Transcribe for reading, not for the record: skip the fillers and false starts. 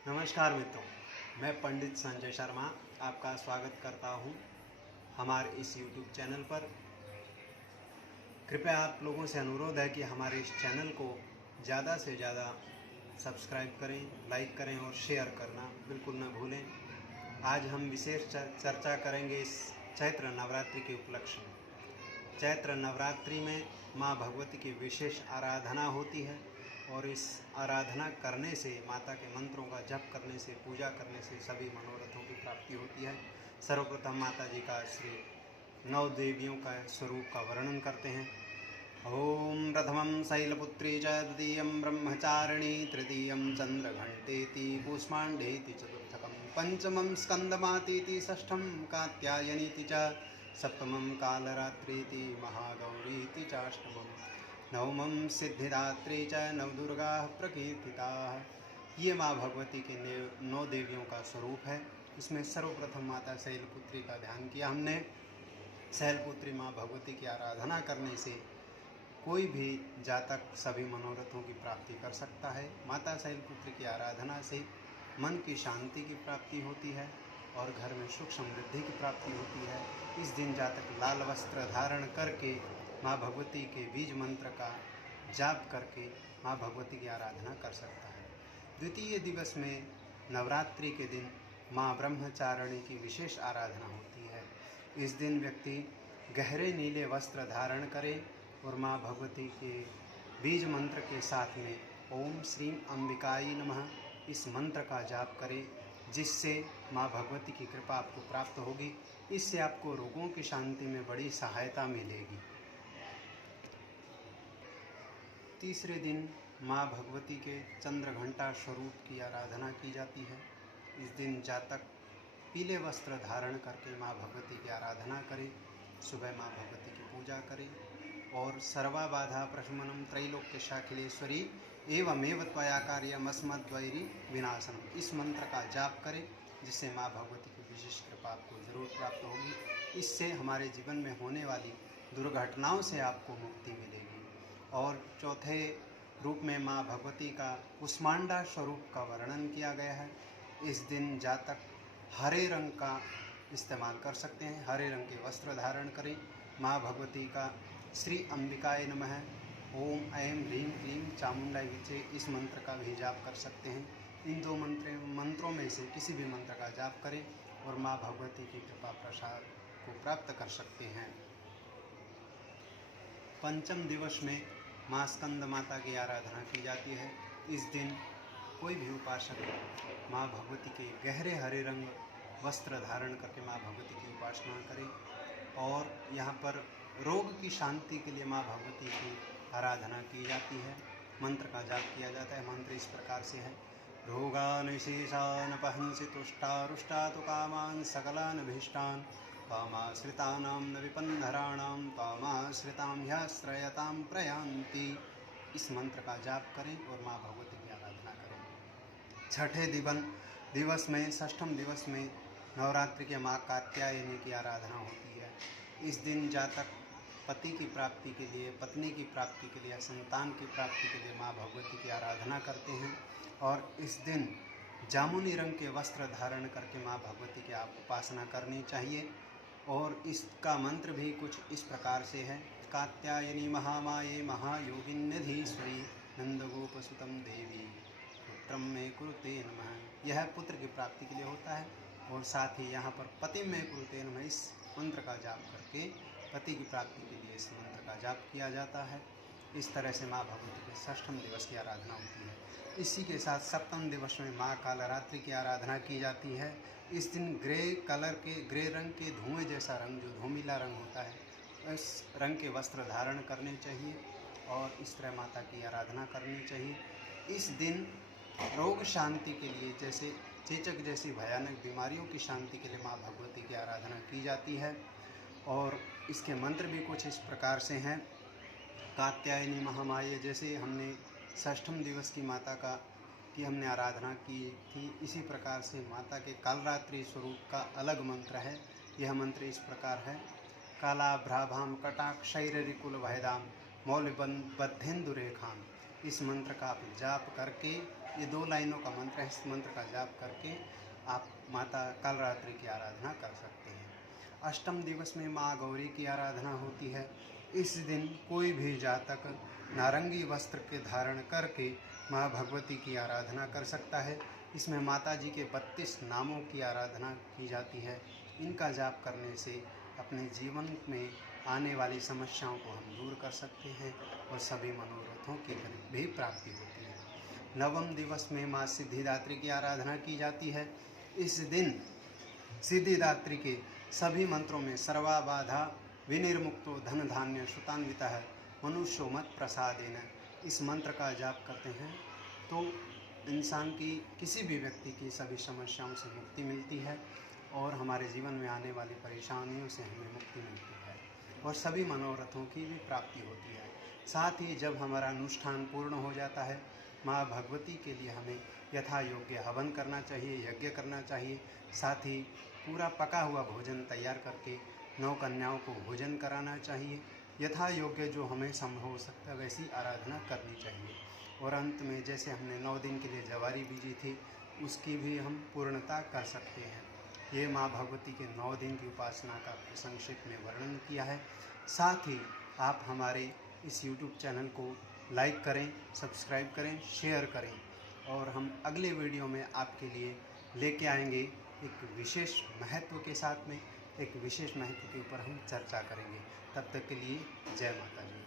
नमस्कार मित्रों, मैं पंडित संजय शर्मा आपका स्वागत करता हूं हमारे इस YouTube चैनल पर। कृपया आप लोगों से अनुरोध है कि हमारे इस चैनल को ज़्यादा से ज़्यादा सब्सक्राइब करें, लाइक करें और शेयर करना बिल्कुल न भूलें। आज हम विशेष चर्चा करेंगे इस चैत्र नवरात्रि के उपलक्ष्य में। चैत्र नवरात्रि में माँ भगवती की विशेष आराधना होती है और इस आराधना करने से, माता के मंत्रों का जप करने से, पूजा करने से सभी मनोरथों की प्राप्ति होती है। सर्वप्रथम माता जी का श्री नौ देवियों का स्वरूप का वर्णन करते हैं। ओम प्रथमं शैलपुत्री च, द्वितीयं ब्रह्मचारिणी, तृतीयं चंद्रघंटेति, कूष्मांडेति, चतुर्थकं पंचमं स्कंदमातीति, षष्ठं कात्यायनीति च, सप्तमं कालरात्रीति, महागौरीति चाष्टमं नवमं सिद्धिदात्री च, नवदुर्गा प्रकीर्तिताः। ये माँ भगवती के 9 देवियों का स्वरूप है। इसमें सर्वप्रथम माता शैलपुत्री का ध्यान किया हमने। शैलपुत्री माँ भगवती की आराधना करने से कोई भी जातक सभी मनोरथों की प्राप्ति कर सकता है। माता शैलपुत्री की आराधना से मन की शांति की प्राप्ति होती है और घर में सुख समृद्धि की प्राप्ति होती है। इस दिन जातक लाल वस्त्र धारण करके माँ भगवती के बीज मंत्र का जाप करके माँ भगवती की आराधना कर सकता है। द्वितीय दिवस में नवरात्रि के दिन माँ ब्रह्मचारिणी की विशेष आराधना होती है। इस दिन व्यक्ति गहरे नीले वस्त्र धारण करे और माँ भगवती के बीज मंत्र के साथ में ओम श्रीं अंबिकाई नमः इस मंत्र का जाप करें, जिससे माँ भगवती की कृपा आपको प्राप्त होगी। इससे आपको रोगों की शांति में बड़ी सहायता मिलेगी। तीसरे दिन माँ भगवती के चंद्रघंटा स्वरूप की आराधना की जाती है। इस दिन जातक पीले वस्त्र धारण करके माँ भगवती की आराधना करें। सुबह माँ भगवती की पूजा करें और सर्वा बाधा प्रशमनम त्रैलोक्य शाखिलेश्वरी एवमेव त्वया कार्यमस्मद्वैरी विनाशनम इस मंत्र का जाप करें, जिससे माँ भगवती की विशेष कृपा आपको जरूर प्राप्त होगी। इससे हमारे जीवन में होने वाली दुर्घटनाओं से आपको मुक्ति मिलेगी। और चौथे रूप में माँ भगवती का कुष्मांडा स्वरूप का वर्णन किया गया है। इस दिन जातक हरे रंग का इस्तेमाल कर सकते हैं, हरे रंग के वस्त्र धारण करें। माँ भगवती का श्री अंबिकाय नमः, ओम ऐं ह्रीं क्लीं चामुंडाय विचे इस मंत्र का भी जाप कर सकते हैं। इन 2 मंत्रों में से किसी भी मंत्र का जाप करें और माँ भगवती की कृपा प्रसाद को प्राप्त कर सकते हैं। पंचम दिवस में माँ स्कंद माता की आराधना की जाती है। इस दिन कोई भी उपासक माँ भगवती के गहरे हरे रंग वस्त्र धारण करके माँ भगवती की उपासना करें और यहाँ पर रोग की शांति के लिए माँ भगवती की आराधना की जाती है। मंत्र का जाप किया जाता है। मंत्र इस प्रकार से है। रोगान शेषान पहंसि तुष्टारुष्टा तो कामान सकलान भीष्टान त्वामाश्रितानां न विपन्नराणां त्वामाश्रितां ह्याश्रयतां प्रयान्ति इस मंत्र का जाप करें और माँ भगवती की आराधना करें। छठे दिवस में, षष्ठम दिवस में नवरात्रि के माँ कात्यायनी की आराधना होती है। इस दिन जातक पति की प्राप्ति के लिए, पत्नी की प्राप्ति के लिए, संतान की प्राप्ति के लिए माँ भगवती की आराधना करते हैं और इस दिन जामुनी रंग के वस्त्र धारण करके माँ भगवती की आप उपासना करनी चाहिए। और इसका मंत्र भी कुछ इस प्रकार से है। कात्यायनी महामाये महायोगिन्यधीश्वरी नंदगोपसुतम देवी पुत्रम में कुरुते नमः। यह पुत्र की प्राप्ति के लिए होता है और साथ ही यहाँ पर पति में कुरुते नमः इस मंत्र का जाप करके पति की प्राप्ति के लिए इस मंत्र का जाप किया जाता है। इस तरह से माँ भगवती के षष्ठम दिवस की आराधना होती है। इसी के साथ सप्तम दिवस में माँ कालरात्रि की आराधना की जाती है। इस दिन ग्रे रंग के धुएं जैसा रंग, जो धूमिला रंग होता है, इस रंग के वस्त्र धारण करने चाहिए और इस तरह माता की आराधना करनी चाहिए। इस दिन रोग शांति के लिए, जैसे चेचक जैसी भयानक बीमारियों की शांति के लिए माँ भगवती की आराधना की जाती है और इसके मंत्र भी कुछ इस प्रकार से हैं। कात्यायनी महामाये, जैसे हमने षष्ठम दिवस की माता की हमने आराधना की थी, इसी प्रकार से माता के कालरात्रि स्वरूप का अलग मंत्र है। यह मंत्र इस प्रकार है। कालाभ्राभाम कटाक्षैररिकुल भयदाम मौलिबद्धेन्दुरेखाम इस मंत्र का आप जाप करके ये 2 लाइनों का मंत्र है। इस मंत्र का जाप करके आप माता कालरात्रि की आराधना कर सकते हैं। अष्टम दिवस में माँ गौरी की आराधना होती है। इस दिन कोई भी जातक नारंगी वस्त्र के धारण करके माँ भगवती की आराधना कर सकता है। इसमें माता जी के 32 नामों की आराधना की जाती है। इनका जाप करने से अपने जीवन में आने वाली समस्याओं को हम दूर कर सकते हैं और सभी मनोरथों की भी प्राप्ति होती है। नवम दिवस में माँ सिद्धिदात्री की आराधना की जाती है। इस दिन सिद्धिदात्री के सभी मंत्रों में सर्वा बाधा विनिर्मुक्तो धन धान्य सुतान्वितः मनुष्यो मत प्रसादेन, इस मंत्र का जाप करते हैं तो इंसान की किसी भी व्यक्ति की सभी समस्याओं से मुक्ति मिलती है और हमारे जीवन में आने वाली परेशानियों से हमें मुक्ति मिलती है और सभी मनोरथों की भी प्राप्ति होती है। साथ ही जब हमारा अनुष्ठान पूर्ण हो जाता है, माँ भगवती के लिए हमें यथा योग्य हवन करना चाहिए, यज्ञ करना चाहिए। साथ ही पूरा पका हुआ भोजन तैयार करके 9 कन्याओं को भोजन कराना चाहिए। यथा योग्य जो हमें संभव हो सकता है वैसी आराधना करनी चाहिए। और अंत में जैसे हमने 9 दिन के लिए जवारी बीजी थी, उसकी भी हम पूर्णता कर सकते हैं। ये माँ भगवती के 9 दिन की उपासना का संक्षिप्त में वर्णन किया है। साथ ही आप हमारे इस YouTube चैनल को लाइक करें, सब्सक्राइब करें, शेयर करें और हम अगले वीडियो में आपके लिए लेके आएंगे एक विशेष महत्व के साथ में, एक विशेष महत्व के ऊपर हम चर्चा करेंगे। तब तक के लिए जय माता दी।